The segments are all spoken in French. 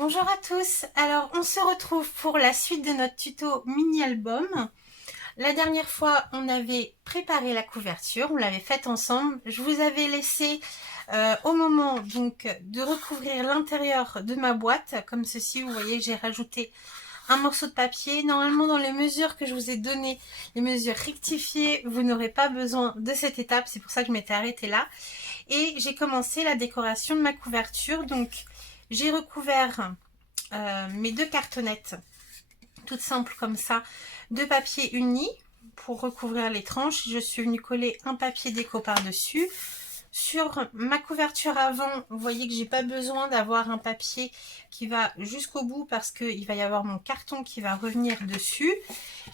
Bonjour à tous, alors on se retrouve pour la suite de notre tuto mini-album. La dernière fois on avait préparé la couverture, on l'avait faite ensemble. Je vous avais laissé au moment donc de recouvrir l'intérieur de ma boîte, comme ceci, vous voyez j'ai rajouté un morceau de papier. Normalement dans les mesures que je vous ai données, les mesures rectifiées, vous n'aurez pas besoin de cette étape, c'est pour ça que je m'étais arrêtée là. Et j'ai commencé la décoration de ma couverture, donc j'ai recouvert mes deux cartonnettes toutes simples comme ça de papier uni pour recouvrir les tranches. Je suis venue coller un papier déco par dessus. Sur ma couverture avant, vous voyez que j'ai pas besoin d'avoir un papier qui va jusqu'au bout parce qu'il va y avoir mon carton qui va revenir dessus.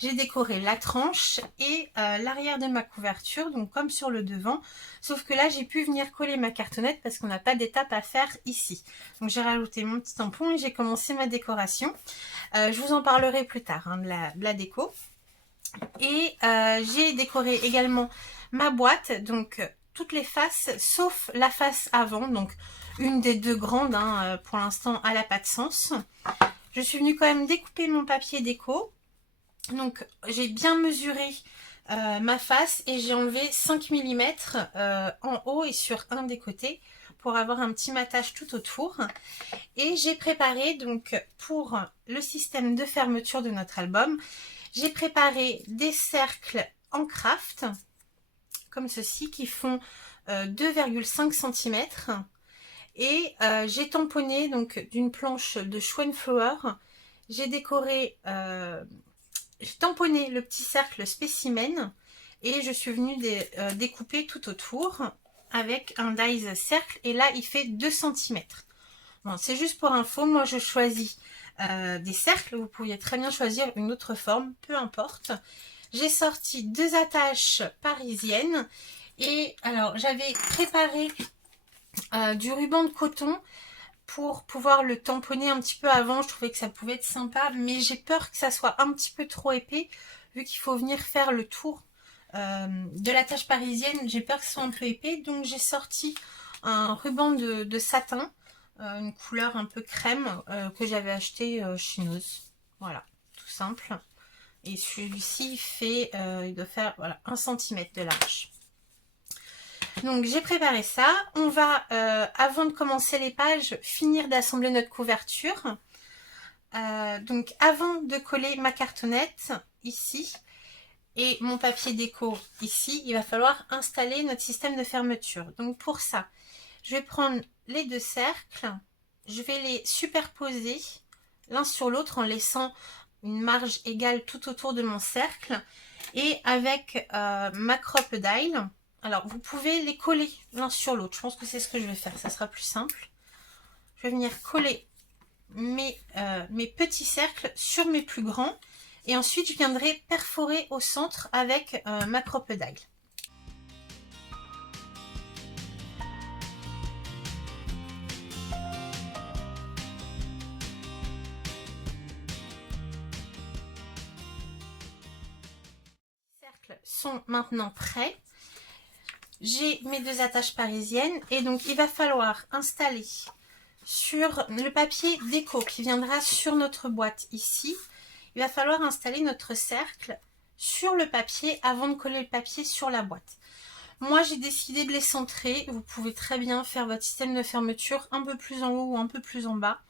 J'ai décoré la tranche et l'arrière de ma couverture, donc comme sur le devant, sauf que là j'ai pu venir coller ma cartonnette parce qu'on n'a pas d'étape à faire ici. Donc j'ai rajouté mon petit tampon et j'ai commencé ma décoration. Je vous en parlerai plus tard hein, de la déco. Et j'ai décoré également ma boîte, donc toutes les faces sauf la face avant, donc une des deux grandes hein, pour l'instant elle n'a pas de sens. Je suis venue quand même découper mon papier déco, donc j'ai bien mesuré ma face et j'ai enlevé 5 mm en haut et sur un des côtés pour avoir un petit matage tout autour. Et j'ai préparé donc pour le système de fermeture de notre album, j'ai préparé des cercles en craft comme ceci qui font 2,5 cm et j'ai tamponné donc d'une planche de Schweinflower. J'ai décoré, j'ai tamponné le petit cercle spécimen et je suis venue découper tout autour avec un dies cercle et là il fait 2 cm. Bon, c'est juste pour info, moi je choisis des cercles, vous pouviez très bien choisir une autre forme, peu importe. J'ai sorti 2 attaches parisiennes et alors j'avais préparé du ruban de coton pour pouvoir le tamponner un petit peu avant. Je trouvais que ça pouvait être sympa, mais j'ai peur que ça soit un petit peu trop épais vu qu'il faut venir faire le tour de l'attache parisienne. J'ai peur que ce soit un peu épais, donc j'ai sorti un ruban de satin, une couleur un peu crème que j'avais acheté chez Noz. Voilà, tout simple. Et celui-ci il doit faire voilà, 1 cm de large. Donc j'ai préparé ça. On va, avant de commencer les pages, finir d'assembler notre couverture. Donc avant de coller ma cartonnette ici et mon papier déco ici, il va falloir installer notre système de fermeture. Donc pour ça, je vais prendre les deux cercles, je vais les superposer l'un sur l'autre en laissant une marge égale tout autour de mon cercle et avec ma crop-dial. Alors vous pouvez les coller l'un sur l'autre, je pense que c'est ce que je vais faire, ça sera plus simple. Je vais venir coller mes petits cercles sur mes plus grands et ensuite je viendrai perforer au centre avec ma crop-dial. Sont maintenant prêts. J'ai mes deux attaches parisiennes et donc il va falloir installer sur le papier déco qui viendra sur notre boîte ici. Il va falloir installer notre cercle sur le papier avant de coller le papier sur la boîte. Moi j'ai décidé de les centrer. Vous pouvez très bien faire votre système de fermeture un peu plus en haut ou un peu plus en bas.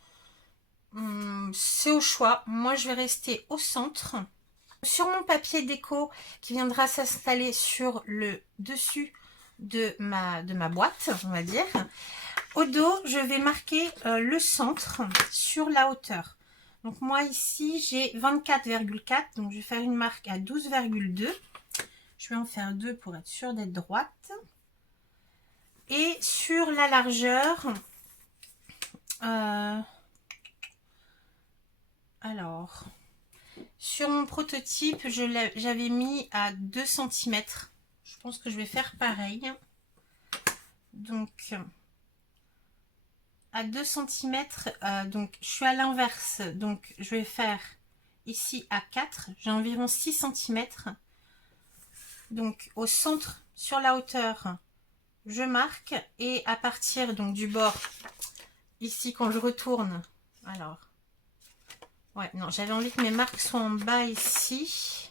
C'est au choix. Moi je vais rester au centre. Sur mon papier déco qui viendra s'installer sur le dessus de ma boîte, on va dire, au dos, je vais marquer le centre sur la hauteur. Donc moi ici, j'ai 24,4, donc je vais faire une marque à 12,2. Je vais en faire deux pour être sûre d'être droite. Et sur la largeur, alors... Sur mon prototype, j'avais mis à 2 cm. Je pense que je vais faire pareil. Donc, à 2 cm, donc je suis à l'inverse. Donc, je vais faire ici à 4. J'ai environ 6 cm. Donc, au centre, sur la hauteur, je marque. Et à partir donc du bord, ici, quand je retourne, Alors, ouais, non, j'avais envie que mes marques soient en bas ici.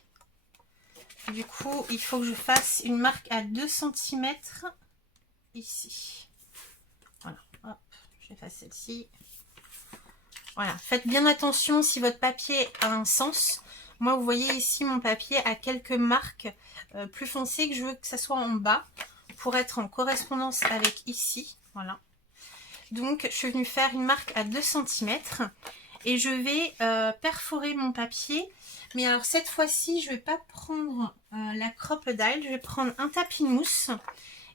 Du coup, il faut que je fasse une marque à 2 cm ici. Voilà, hop, je fasse celle-ci. Voilà, faites bien attention si votre papier a un sens. Moi, vous voyez ici, mon papier a quelques marques plus foncées que je veux que ça soit en bas pour être en correspondance avec ici. Voilà. Donc, je suis venue faire une marque à 2 cm et je vais perforer mon papier. Mais alors, cette fois-ci, je ne vais pas prendre la Crop-A-Dile. Je vais prendre un tapis de mousse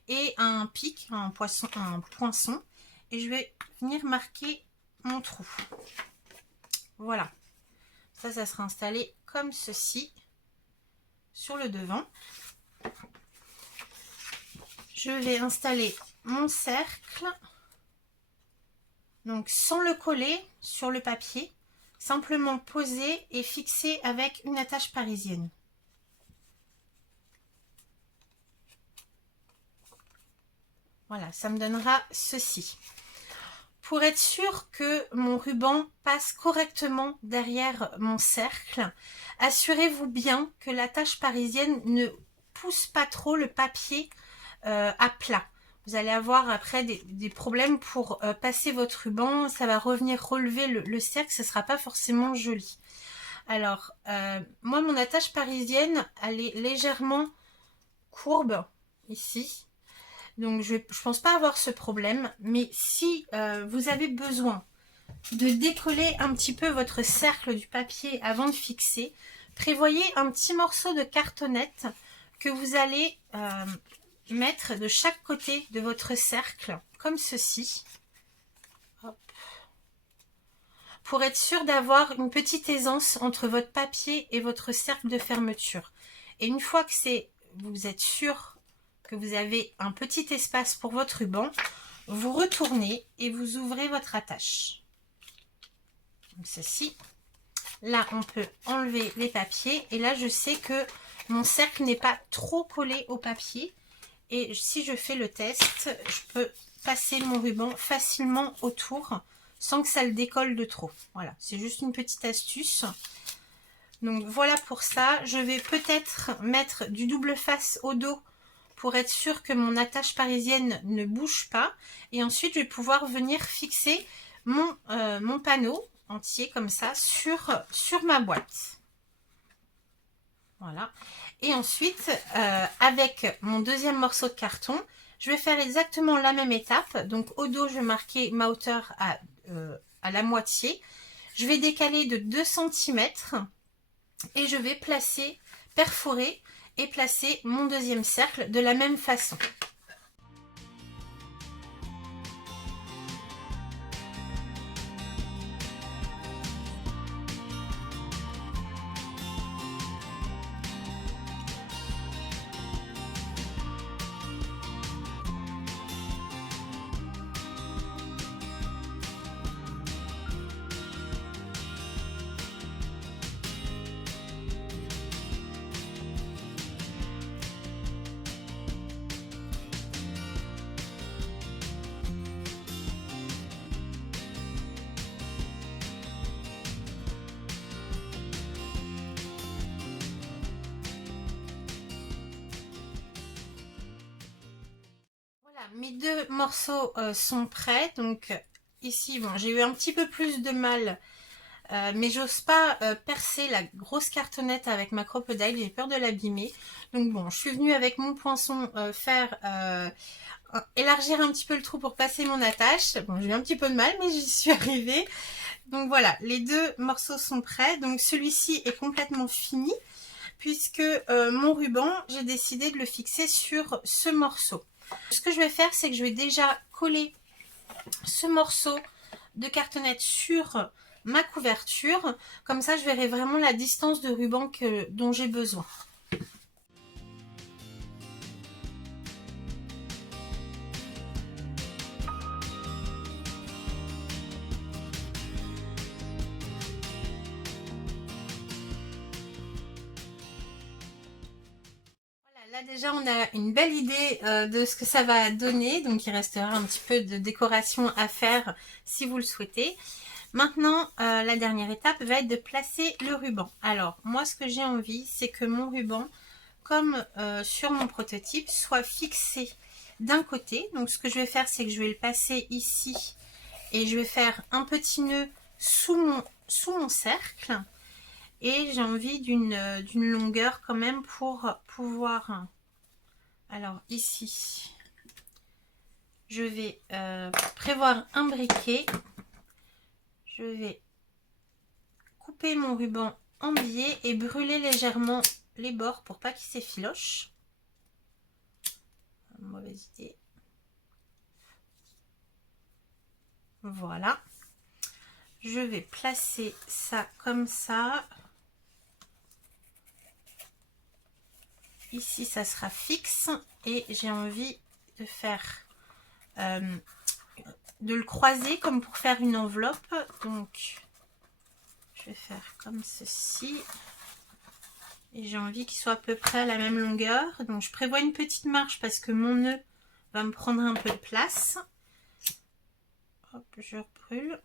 et un pic, un poinçon. Et je vais venir marquer mon trou. Voilà. Ça sera installé comme ceci sur le devant. Je vais installer mon cercle. Donc sans le coller sur le papier, simplement poser et fixer avec une attache parisienne. Voilà, ça me donnera ceci. Pour être sûr que mon ruban passe correctement derrière mon cercle, assurez-vous bien que l'attache parisienne ne pousse pas trop le papier à plat. Vous allez avoir après des problèmes pour passer votre ruban, ça va revenir relever le cercle, ce ne sera pas forcément joli. Alors, moi mon attache parisienne, elle est légèrement courbe ici. Donc je pense pas avoir ce problème, mais si vous avez besoin de décoller un petit peu votre cercle du papier avant de fixer, prévoyez un petit morceau de cartonnette que vous allez mettre de chaque côté de votre cercle, comme ceci. Hop. Pour être sûr d'avoir une petite aisance entre votre papier et votre cercle de fermeture. Et une fois que vous êtes sûr que vous avez un petit espace pour votre ruban, vous retournez et vous ouvrez votre attache. Donc ceci. Là, on peut enlever les papiers. Et là, je sais que mon cercle n'est pas trop collé au papier. Et si je fais le test, je peux passer mon ruban facilement autour sans que ça le décolle de trop. Voilà, c'est juste une petite astuce. Donc voilà pour ça. Je vais peut-être mettre du double face au dos pour être sûr que mon attache parisienne ne bouge pas. Et ensuite, je vais pouvoir venir fixer mon panneau entier comme ça sur ma boîte. Voilà. Et ensuite, avec mon deuxième morceau de carton, je vais faire exactement la même étape. Donc au dos, je vais marquer ma hauteur à la moitié. Je vais décaler de 2 cm et je vais perforer et placer mon deuxième cercle de la même façon. Mes deux morceaux sont prêts. Donc ici, bon, j'ai eu un petit peu plus de mal, mais j'ose pas percer la grosse cartonnette avec ma Crop-A-Dile, j'ai peur de l'abîmer. Donc bon, je suis venue avec mon poinçon élargir un petit peu le trou pour passer mon attache. Bon, j'ai eu un petit peu de mal, mais j'y suis arrivée. Donc voilà, les deux morceaux sont prêts. Donc celui-ci est complètement fini, puisque mon ruban, j'ai décidé de le fixer sur ce morceau. Ce que je vais faire, c'est que je vais déjà coller ce morceau de cartonnette sur ma couverture. Comme ça, je verrai vraiment la distance de ruban dont j'ai besoin. Là déjà on a une belle idée de ce que ça va donner, donc il restera un petit peu de décoration à faire si vous le souhaitez. Maintenant, la dernière étape va être de placer le ruban. Alors, moi, ce que j'ai envie, c'est que mon ruban, comme sur mon prototype, soit fixé d'un côté. Donc, ce que je vais faire, c'est que je vais le passer ici et je vais faire un petit nœud sous mon cercle. Et j'ai envie d'une longueur quand même pour pouvoir... Alors, ici, je vais prévoir un briquet. Je vais couper mon ruban en biais et brûler légèrement les bords pour pas qu'il s'effiloche. Mauvaise idée. Voilà. Je vais placer ça comme ça. Ici, ça sera fixe et j'ai envie de faire... de le croiser comme pour faire une enveloppe. Donc, je vais faire comme ceci. Et j'ai envie qu'il soit à peu près à la même longueur. Donc, je prévois une petite marge parce que mon nœud va me prendre un peu de place. Hop, je rebrûle.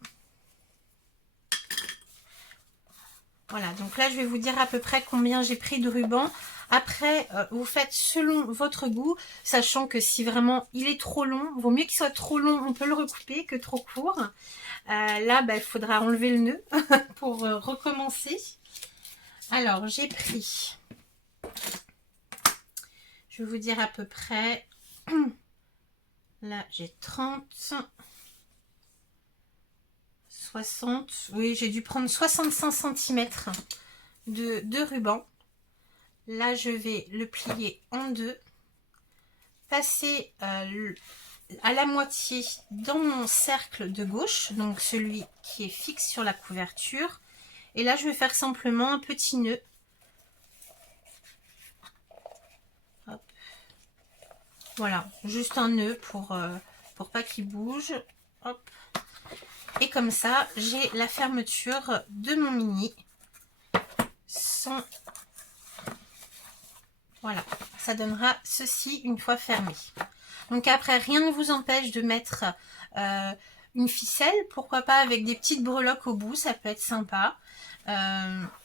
Voilà, donc là, je vais vous dire à peu près combien j'ai pris de ruban. Après, vous faites selon votre goût, sachant que si vraiment il est trop long, vaut mieux qu'il soit trop long, on peut le recouper, que trop court. Là, il faudra enlever le nœud pour recommencer. Alors, j'ai pris, je vais vous dire à peu près, là, j'ai 30, 60, oui, j'ai dû prendre 65 cm de ruban. Là, je vais le plier en deux, passer à la moitié dans mon cercle de gauche, donc celui qui est fixe sur la couverture. Et là, je vais faire simplement un petit nœud. Hop. Voilà, juste un nœud pour pas qu'il bouge. Hop. Et comme ça, j'ai la fermeture de mon mini. Sans... Voilà, ça donnera ceci une fois fermé. Donc après, rien ne vous empêche de mettre une ficelle, pourquoi pas avec des petites breloques au bout, ça peut être sympa.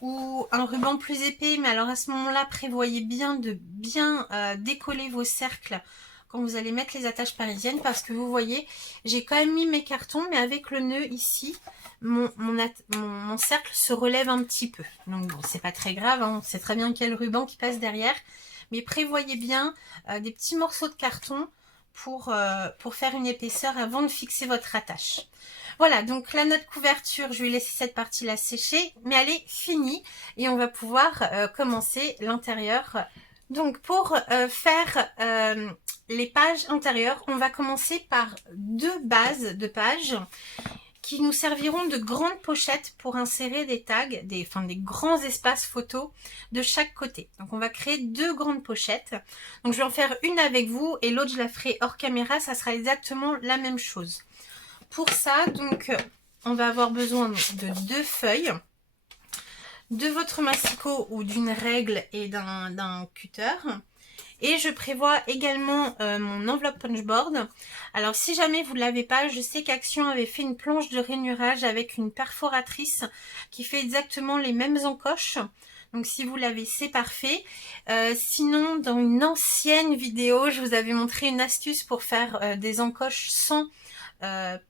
Ou un ruban plus épais, mais alors à ce moment-là, prévoyez bien de bien décoller vos cercles quand vous allez mettre les attaches parisiennes, parce que vous voyez, j'ai quand même mis mes cartons, mais avec le nœud ici, mon cercle se relève un petit peu. Donc bon, c'est pas très grave, hein, on sait très bien qu'il y a le ruban qui passe derrière, mais prévoyez bien des petits morceaux de carton pour faire une épaisseur avant de fixer votre attache. Voilà, donc là, notre couverture, je vais laisser cette partie-là sécher, mais elle est finie et on va pouvoir commencer l'intérieur. Donc, pour faire les pages intérieures, on va commencer par deux bases de pages qui nous serviront de grandes pochettes pour insérer des tags, des grands espaces photos de chaque côté. Donc on va créer deux grandes pochettes. Donc je vais en faire une avec vous et l'autre je la ferai hors caméra, ça sera exactement la même chose. Pour ça, donc on va avoir besoin de deux feuilles, de votre massicot ou d'une règle et d'un cutter. Et je prévois également mon enveloppe punchboard. Alors si jamais vous ne l'avez pas, je sais qu'Action avait fait une planche de rainurage avec une perforatrice qui fait exactement les mêmes encoches. Donc si vous l'avez, c'est parfait. Sinon, dans une ancienne vidéo, je vous avais montré une astuce pour faire des encoches sans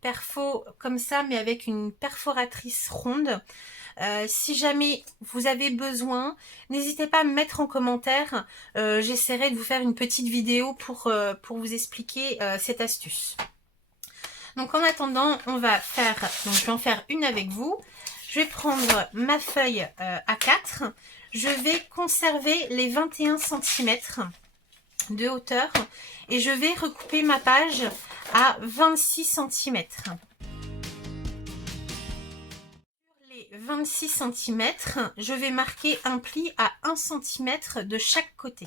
perfo comme ça, mais avec une perforatrice ronde. Si jamais vous avez besoin, n'hésitez pas à me mettre en commentaire. J'essaierai de vous faire une petite vidéo pour vous expliquer cette astuce. Donc en attendant, on va faire, donc je vais en faire une avec vous. Je vais prendre ma feuille A4. Je vais conserver les 21 cm de hauteur et je vais recouper ma page à 26 cm. 26 cm, je vais marquer un pli à 1 cm de chaque côté.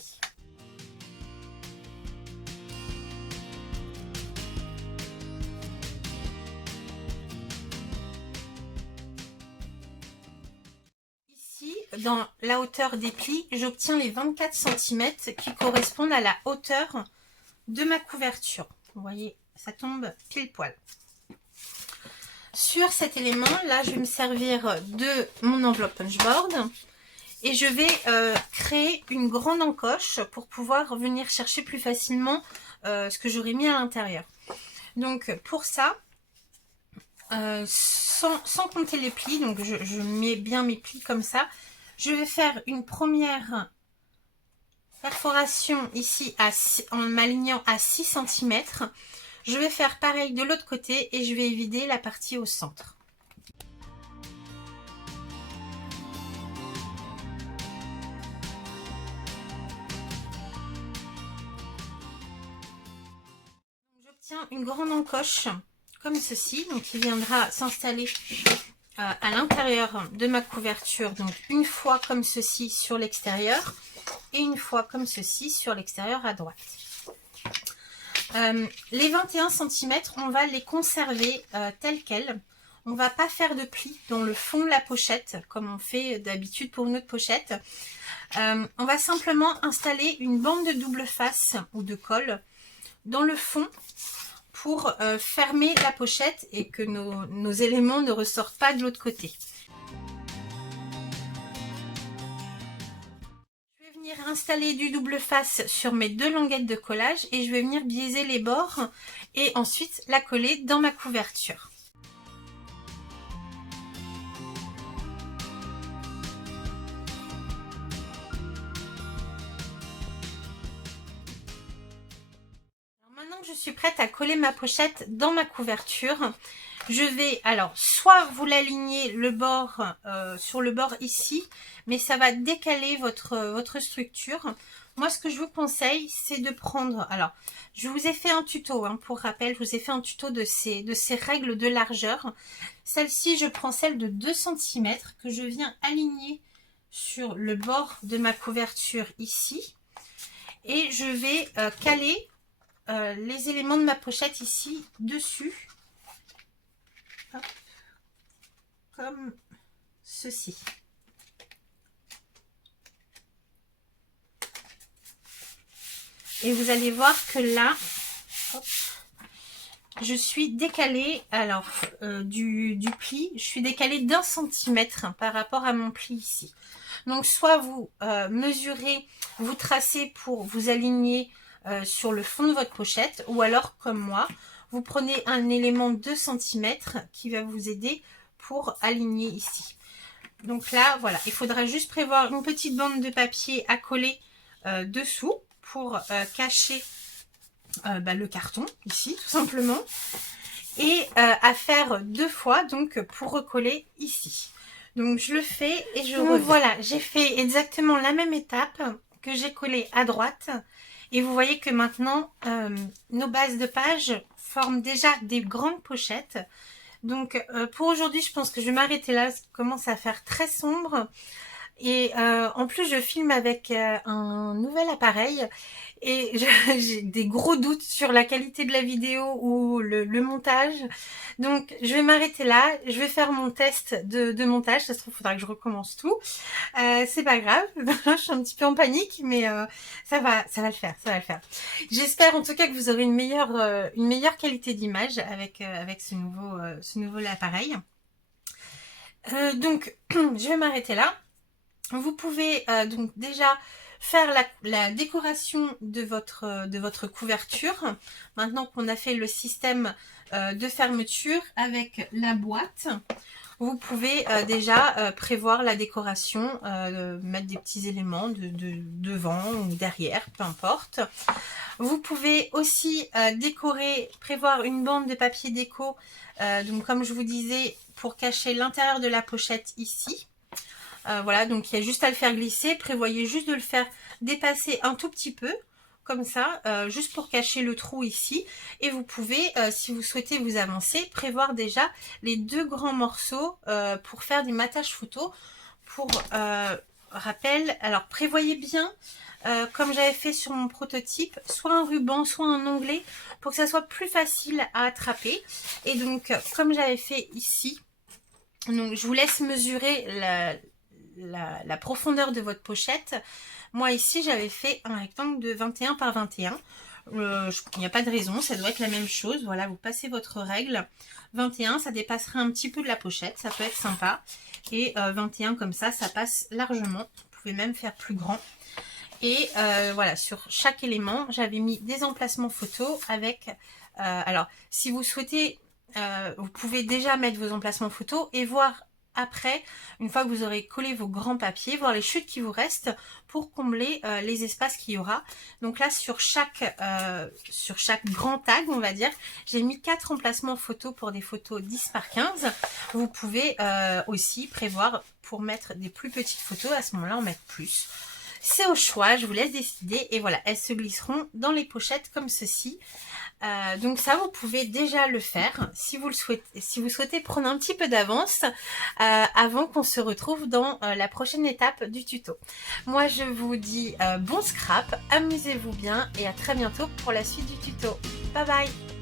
Ici, dans la hauteur des plis, j'obtiens les 24 cm qui correspondent à la hauteur de ma couverture. Vous voyez, ça tombe pile poil. Sur cet élément, là, je vais me servir de mon enveloppe punchboard et je vais créer une grande encoche pour pouvoir venir chercher plus facilement ce que j'aurais mis à l'intérieur. Donc pour ça, sans compter les plis, donc je mets bien mes plis comme ça, je vais faire une première perforation ici en m'alignant à 6 cm. Je vais faire pareil de l'autre côté et je vais vider la partie au centre. J'obtiens une grande encoche comme ceci, donc qui viendra s'installer à l'intérieur de ma couverture, donc une fois comme ceci sur l'extérieur et une fois comme ceci sur l'extérieur à droite. Les 21 cm, on va les conserver tels quels. On ne va pas faire de plis dans le fond de la pochette comme on fait d'habitude pour une autre pochette. On va simplement installer une bande de double face ou de colle dans le fond pour fermer la pochette et que nos éléments ne ressortent pas de l'autre côté. Je vais venir installer du double face sur mes 2 languettes de collage et je vais venir biaiser les bords et ensuite la coller dans ma couverture. Maintenant que je suis prête à coller ma pochette dans ma couverture, je vais alors soit vous l'aligner le bord sur le bord ici, mais ça va décaler votre structure. Moi, ce que je vous conseille, c'est de prendre, alors je vous ai fait un tuto, hein, pour rappel, je vous ai fait un tuto de ces règles de largeur. Celle-ci, je prends celle de 2 cm que je viens aligner sur le bord de ma couverture ici. Et je vais caler les éléments de ma pochette ici dessus. Hop, comme ceci. Et vous allez voir que là, hop, je suis décalée, alors du pli, je suis décalée d'1 centimètre par rapport à mon pli ici. Donc soit vous mesurez, vous tracez pour vous aligner sur le fond de votre pochette, ou alors comme moi, vous prenez un élément de 2 cm qui va vous aider pour aligner ici. Donc là, voilà, il faudra juste prévoir une petite bande de papier à coller dessous pour cacher le carton ici, tout simplement. Et à faire 2 fois, donc pour recoller ici. Donc je le fais et je reviens. Voilà, j'ai fait exactement la même étape que j'ai collé à droite. Et vous voyez que maintenant, nos bases de page forment déjà des grandes pochettes. Donc pour aujourd'hui, je pense que je vais m'arrêter là, parce qu'il commence à faire très sombre. Et en plus, je filme avec un nouvel appareil et j'ai des gros doutes sur la qualité de la vidéo ou le montage. Donc, je vais m'arrêter là. Je vais faire mon test de montage. Ça se trouve, il faudra que je recommence tout. C'est pas grave. Je suis un petit peu en panique, mais ça va le faire. Ça va le faire. J'espère en tout cas que vous aurez une meilleure qualité d'image avec ce nouveau appareil. Donc, je vais m'arrêter là. Vous pouvez donc déjà faire la décoration de votre couverture. Maintenant qu'on a fait le système de fermeture avec la boîte, vous pouvez déjà prévoir la décoration, mettre des petits éléments devant ou derrière, peu importe. Vous pouvez aussi décorer, prévoir une bande de papier déco, donc comme je vous disais, pour cacher l'intérieur de la pochette ici. Voilà, donc il y a juste à le faire glisser. Prévoyez juste de le faire dépasser un tout petit peu, comme ça, juste pour cacher le trou ici. Et vous pouvez, si vous souhaitez vous avancer, prévoir déjà les 2 grands morceaux pour faire du matage photo. Pour rappel, alors prévoyez bien, comme j'avais fait sur mon prototype, soit un ruban, soit un onglet, pour que ça soit plus facile à attraper. Et donc, comme j'avais fait ici, donc je vous laisse mesurer la profondeur de votre pochette. Moi ici j'avais fait un rectangle de 21 par 21. Il n'y a pas de raison, ça doit être la même chose. Voilà, vous passez votre règle. 21, ça dépasserait un petit peu de la pochette, ça peut être sympa. Et 21 comme ça passe largement. Vous pouvez même faire plus grand. Et voilà, sur chaque élément, j'avais mis des emplacements photos avec... alors, si vous souhaitez, vous pouvez déjà mettre vos emplacements photos et voir après, une fois que vous aurez collé vos grands papiers, voir les chutes qui vous restent pour combler les espaces qu'il y aura. Donc là, sur chaque grand tag, on va dire, j'ai mis 4 emplacements photos pour des photos 10 par 15. Vous pouvez aussi prévoir pour mettre des plus petites photos, à ce moment-là, en mettre plus. C'est au choix, je vous laisse décider. Et voilà, elles se glisseront dans les pochettes comme ceci. Donc ça, vous pouvez déjà le faire si vous le souhaitez, si vous souhaitez prendre un petit peu d'avance avant qu'on se retrouve dans la prochaine étape du tuto. Moi, je vous dis bon scrap, amusez-vous bien et à très bientôt pour la suite du tuto. Bye bye!